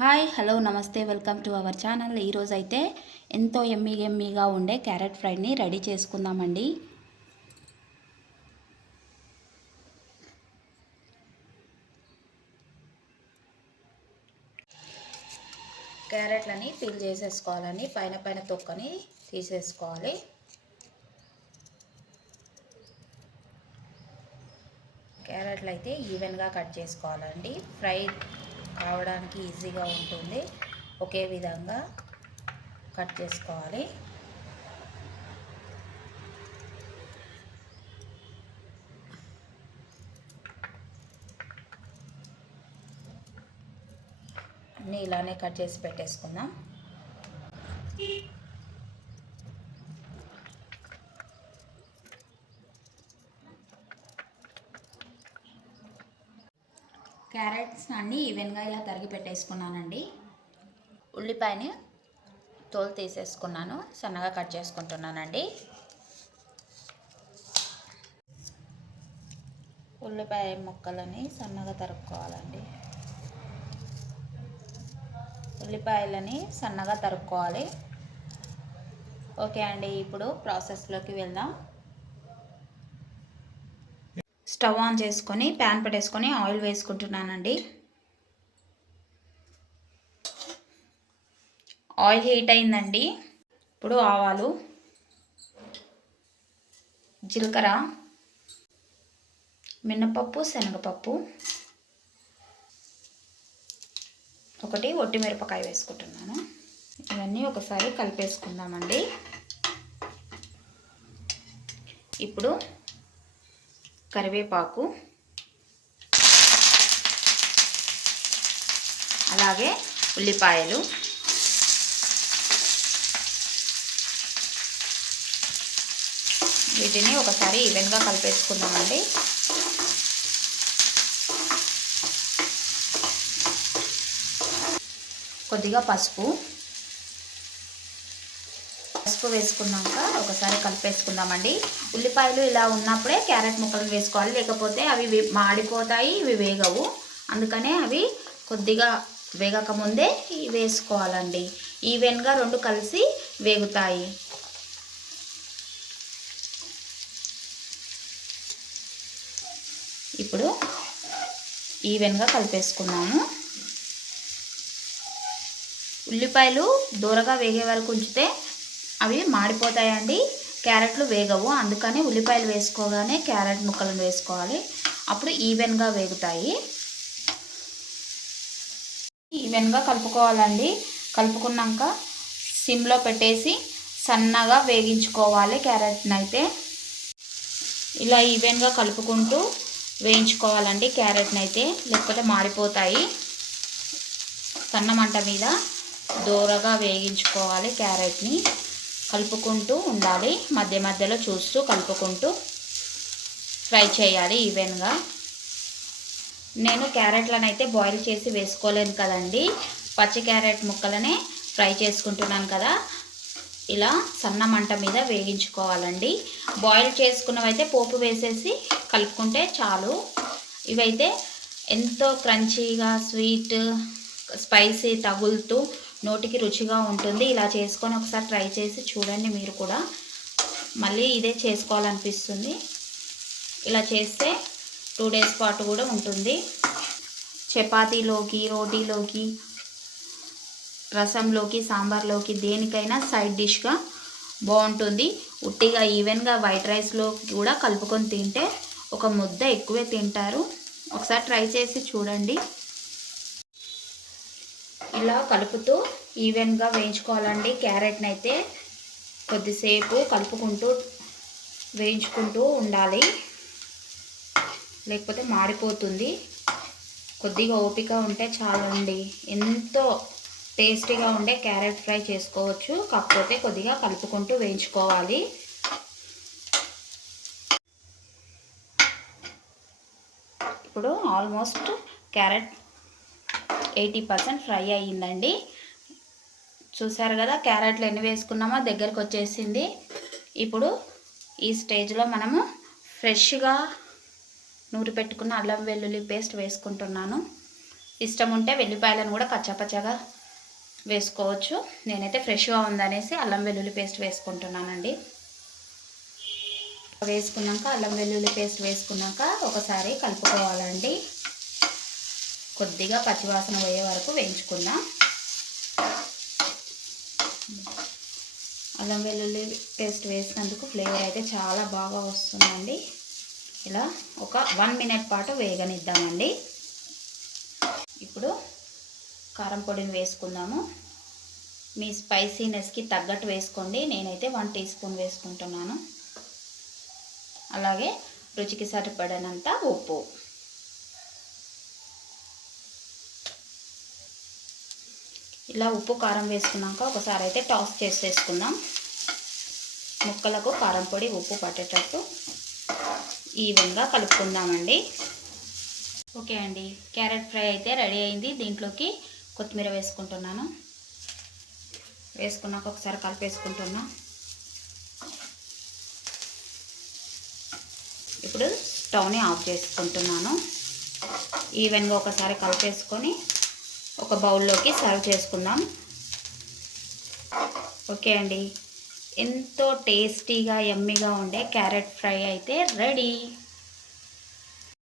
Hi hello నమస్తే welcome to our channel. ఈరోజు అయితే ఎంతో ఎమ్మీగా ఉండే క్యారెట్ ఫ్రైని రెడీ చేసుకుందామండి. క్యారెట్లని పీల్ చేసేసుకోవాలండి. పైన తొక్కని తీసేసుకోవాలి. క్యారెట్లు అయితే ఈవెన్గా కట్ చేసుకోవాలండి. ఫ్రై కావడానికి ఈజీగా ఉంటుంది. ఒకే విధంగా కట్ చేసుకోవాలి. అన్నీ ఇలానే కట్ చేసి పెట్టేసుకుందాం. క్యారెట్స్ అన్నీ ఈవెన్గా ఇలా తరిగి పెట్టేసుకున్నానండి. ఉల్లిపాయని తోలు తీసేసుకున్నాను, సన్నగా కట్ చేసుకుంటున్నానండి. ఉల్లిపాయ ముక్కలని సన్నగా తరుక్కోవాలండి. ఉల్లిపాయలని సన్నగా తరుక్కోవాలి. ఓకే అండి, ఇప్పుడు ప్రాసెస్లోకి వెళ్దాం. స్టవ్ ఆన్ చేసుకొని ప్యాన్ పెట్టేసుకొని ఆయిల్ వేసుకుంటున్నానండి. ఆయిల్ హీట్ అయిందండి. ఇప్పుడు ఆవాలు, జీలకర్ర, మినపప్పు, శనగపప్పు, ఒకటి ఒట్టి మిరపకాయ వేసుకుంటున్నాను. ఇవన్నీ ఒకసారి కలిపేసుకుందామండి. ఇప్పుడు కరివేపాకు, అలాగే ఉల్లిపాయలు, వీటిని ఒకసారి ఈవెన్గా కలిపేసుకుందామండి. కొద్దిగా పసుపు వేసుకున్నాక ఒకసారి కలిపేసుకుందామండి. ఉల్లిపాయలు ఇలా ఉన్నప్పుడే క్యారెట్ ముక్కలు వేసుకోవాలి, లేకపోతే అవి మాడిపోతాయి, ఇవి వేగవు. అందుకనే అవి కొద్దిగా వేగక ముందే వేసుకోవాలండి. ఈవెన్గా రెండు కలిసి వేగుతాయి. ఇప్పుడు ఈవెన్గా కలిపేసుకున్నాము. ఉల్లిపాయలు దూరగా వేగే వరకు ఉంచితే అవి మాడిపోతాయండి, క్యారెట్లు వేగవు. అందుకని ఉల్లిపాయలు వేసుకోగానే క్యారెట్ ముక్కలను వేసుకోవాలి, అప్పుడు ఈవెన్గా వేగుతాయి. ఈవెన్గా కలుపుకోవాలండి. కలుపుకున్నాక సిమ్లో పెట్టేసి సన్నగా వేగించుకోవాలి. క్యారెట్ని అయితే ఇలా ఈవెన్గా కలుపుకుంటూ వేయించుకోవాలండి క్యారెట్ని అయితే, లేకపోతే మాడిపోతాయి. సన్న మంట మీద దూరగా వేగించుకోవాలి. క్యారెట్ని కలుపుకుంటూ ఉండాలి, మధ్య మధ్యలో చూస్తూ కలుపుకుంటూ ఫ్రై చేయాలి ఈవెన్గా. నేను క్యారెట్లను అయితే బాయిల్ చేసి వేసుకోలేను కదండి, పచ్చి క్యారెట్ ముక్కలనే ఫ్రై చేసుకుంటున్నాను కదా. ఇలా సన్న మంట మీద వేగించుకోవాలండి. బాయిల్ చేసుకున్నవైతే పోపు వేసేసి కలుపుకుంటే చాలు. ఇవైతే ఎంతో క్రంచీగా, స్వీట్, స్పైసీ తగులుతూ నోటికి రుచిగా ఉంటుంది. ఇలా చేసుకొని ఒకసారి ట్రై చేసి చూడండి. మీరు కూడా మళ్ళీ ఇదే చేసుకోవాలనిపిస్తుంది. ఇలా చేస్తే 2 days పాటు కూడా ఉంటుంది. చపాతీలోకి, రోటీలోకి, రసంలోకి, సాంబార్లోకి, దేనికైనా సైడ్ డిష్గా బాగుంటుంది. ఉట్టిగా ఈవెన్గా వైట్ రైస్లో కూడా కలుపుకొని తింటే ఒక ముద్ద ఎక్కువే తింటారు. ఒకసారి ట్రై చేసి చూడండి. ఇలా కలుపుతూ ఈవెన్గా వేయించుకోవాలండి. క్యారెట్ని అయితే కొద్దిసేపు కలుపుకుంటూ వేయించుకుంటూ ఉండాలి, లేకపోతే మాడిపోతుంది. కొద్దిగా ఓపిక ఉంటే చాలండి, ఎంతో టేస్టీగా ఉండే క్యారెట్ ఫ్రై చేసుకోవచ్చు. కాకపోతే కొద్దిగా కలుపుకుంటూ వేయించుకోవాలి. ఇప్పుడు ఆల్మోస్ట్ క్యారెట్ 80% ఫ్రై అయ్యిందండి. చూసారు కదా, క్యారెట్లు ఎన్ని వేసుకున్నామో దగ్గరకు వచ్చేసింది. ఇప్పుడు ఈ స్టేజ్లో మనము ఫ్రెష్గా నూరి పెట్టుకున్న అల్లం వెల్లుల్లి పేస్ట్ వేసుకుంటున్నాను. ఇష్టం ఉంటే వెల్లిపాయలను కూడా కచ్చాపచ్చగా వేసుకోవచ్చు. నేనైతే ఫ్రెష్గా ఉందనేసి అల్లం వెల్లుల్లి పేస్ట్ వేసుకుంటున్నానండి. వేసుకున్నాక అల్లం వెల్లుల్లి పేస్ట్ వేసుకున్నాక ఒకసారి కలుపుకోవాలండి. కొద్దిగా పచ్చివాసన పోయే వరకు వేయించుకుందాం. అల్లం వెల్లుల్లి పేస్ట్ వేసినందుకు ఫ్లేవర్ అయితే చాలా బాగా వస్తుందండి. ఇలా ఒక 1 మినిట్ పాటు వేగనిద్దామండి. ఇప్పుడు కారం పొడిని వేసుకుందాము. మీ స్పైసీనెస్కి తగ్గట్టు వేసుకోండి. నేనైతే 1 టీ స్పూన్ వేసుకుంటున్నాను. అలాగే రుచికి సరిపడినంత ఉప్పు. ఇలా ఉప్పు కారం వేసుకున్నాక ఒకసారి అయితే టాస్ చేసేసుకుందాం. ముక్కలకు కారం పొడి ఉప్పు పట్టేటట్టు ఈవెన్గా కలుపుకుందామండి. ఓకే అండి, క్యారెట్ ఫ్రై అయితే రెడీ అయింది. దీంట్లోకి కొత్తిమీర వేసుకుంటున్నాను. వేసుకున్నాక ఒకసారి కలిపేసుకుంటున్నా. ఇప్పుడు స్టవ్ని ఆఫ్ చేసుకుంటున్నాను. ఈవెన్గా ఒకసారి కలిపేసుకొని ఒక బౌల్లోకి సర్వ్ చేసుకుందాం. ఓకే అండి, ఎంతో టేస్టీగా యమ్మీగా ఉండే క్యారెట్ ఫ్రై అయితే రెడీ.